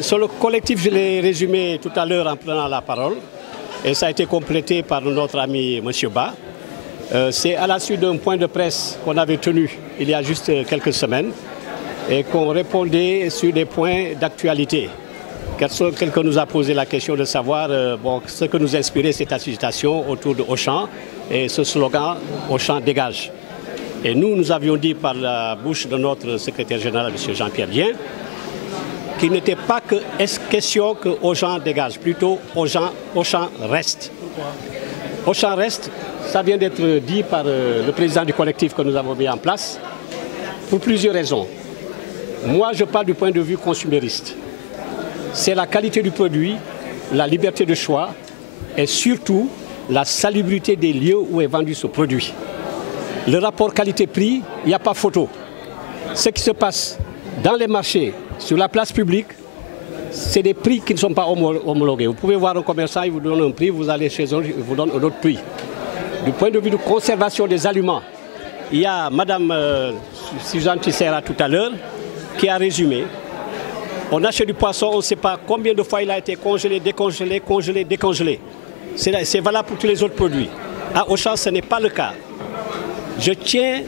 Sur le collectif, je l'ai résumé tout à l'heure en prenant la parole et ça a été complété par notre ami M. Ba. C'est à la suite d'un point de presse qu'on avait tenu il y a juste quelques semaines et qu'on répondait sur des points d'actualité. Quelqu'un nous a posé la question de savoir ce que nous inspirait cette agitation autour de Auchan et ce slogan « Auchan dégage ». Et nous avions dit par la bouche de notre secrétaire général, M. Jean-Pierre Dien, qu'il n'était pas question que Auchan dégage, plutôt Auchan reste. Auchan reste, ça vient d'être dit par le président du collectif que nous avons mis en place, pour plusieurs raisons. Moi, je parle du point de vue consumériste. C'est la qualité du produit, la liberté de choix et surtout la salubrité des lieux où est vendu ce produit. Le rapport qualité-prix, il n'y a pas photo. Ce qui se passe dans les marchés, sur la place publique, c'est des prix qui ne sont pas homologués. Vous pouvez voir un commerçant, il vous donne un prix, vous allez chez eux, il vous donne un autre prix. Du point de vue de conservation des aliments, il y a Mme Suzanne Tissera tout à l'heure qui a résumé. On achète du poisson, on ne sait pas combien de fois il a été congelé, décongelé, congelé, décongelé. C'est valable pour tous les autres produits. À Auchan, ce n'est pas le cas. Je tiens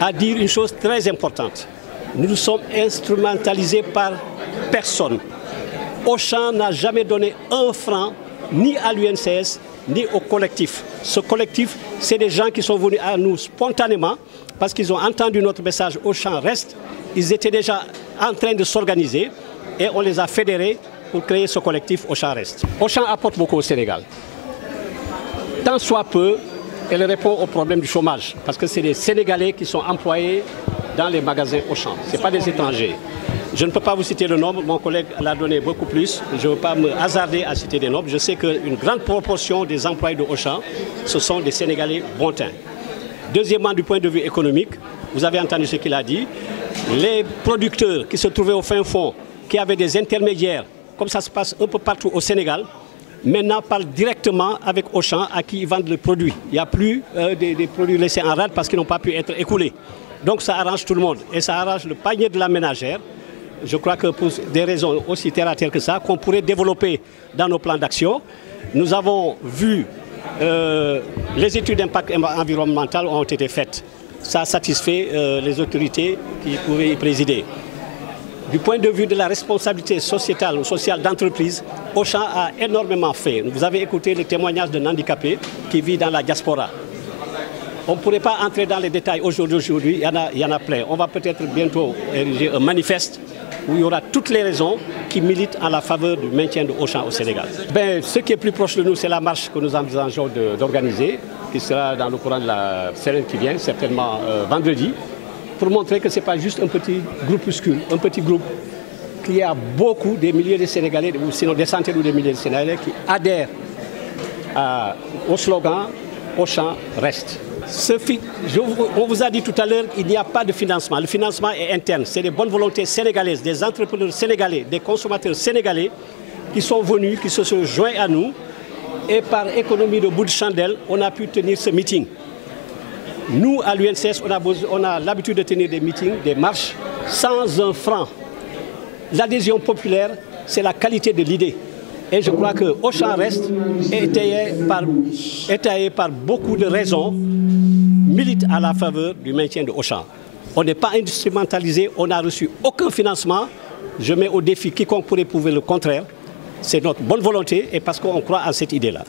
à dire une chose très importante. Nous sommes instrumentalisés par personne. Auchan n'a jamais donné un franc ni à l'UNCS ni au collectif. Ce collectif, c'est des gens qui sont venus à nous spontanément parce qu'ils ont entendu notre message Auchan reste. Ils étaient déjà en train de s'organiser et on les a fédérés pour créer ce collectif Auchan reste. Auchan apporte beaucoup au Sénégal. Tant soit peu, elle répond au problème du chômage parce que c'est des Sénégalais qui sont employés dans les magasins Auchan. Ce n'est pas des étrangers. Je ne peux pas vous citer le nombre, mon collègue l'a donné beaucoup plus. Je ne veux pas me hasarder à citer des nombres. Je sais qu'une grande proportion des employés de Auchan, ce sont des Sénégalais bon teint. Deuxièmement, du point de vue économique, vous avez entendu ce qu'il a dit. Les producteurs qui se trouvaient au fin fond, qui avaient des intermédiaires, comme ça se passe un peu partout au Sénégal, maintenant parlent directement avec Auchan à qui ils vendent le produit. Il n'y a plus des produits laissés en rade parce qu'ils n'ont pas pu être écoulés. Donc ça arrange tout le monde et ça arrange le panier de la ménagère. Je crois que pour des raisons aussi terre à terre que ça, qu'on pourrait développer dans nos plans d'action, nous avons vu les études d'impact environnemental ont été faites. Ça satisfait les autorités qui pouvaient y présider. Du point de vue de la responsabilité sociétale ou sociale d'entreprise, Auchan a énormément fait. Vous avez écouté le témoignage d'un handicapé qui vit dans la diaspora. On ne pourrait pas entrer dans les détails aujourd'hui, il y en a plein. On va peut-être bientôt ériger un manifeste où il y aura toutes les raisons qui militent en la faveur du maintien de Auchan au Sénégal. Ce qui est plus proche de nous, c'est la marche que nous envisageons d'organiser, qui sera dans le courant de la semaine qui vient, certainement vendredi, pour montrer que ce n'est pas juste un petit groupuscule, un petit groupe, qu'il y a beaucoup, des milliers de Sénégalais, ou sinon des centaines ou des milliers de Sénégalais qui adhèrent au slogan Auchan reste. On vous a dit tout à l'heure qu'il n'y a pas de financement. Le financement est interne. C'est des bonnes volontés sénégalaises, des entrepreneurs sénégalais, des consommateurs sénégalais qui sont venus, qui se sont joints à nous. Et par économie de bout de chandelle, on a pu tenir ce meeting. Nous, à l'UNCS, on a l'habitude de tenir des meetings, des marches, sans un franc. L'adhésion populaire, c'est la qualité de l'idée. Et je crois que Auchan reste étayé par beaucoup de raisons, milite à la faveur du maintien de Auchan. On n'est pas instrumentalisé, on n'a reçu aucun financement. Je mets au défi quiconque pourrait prouver le contraire. C'est notre bonne volonté et parce qu'on croit à cette idée-là.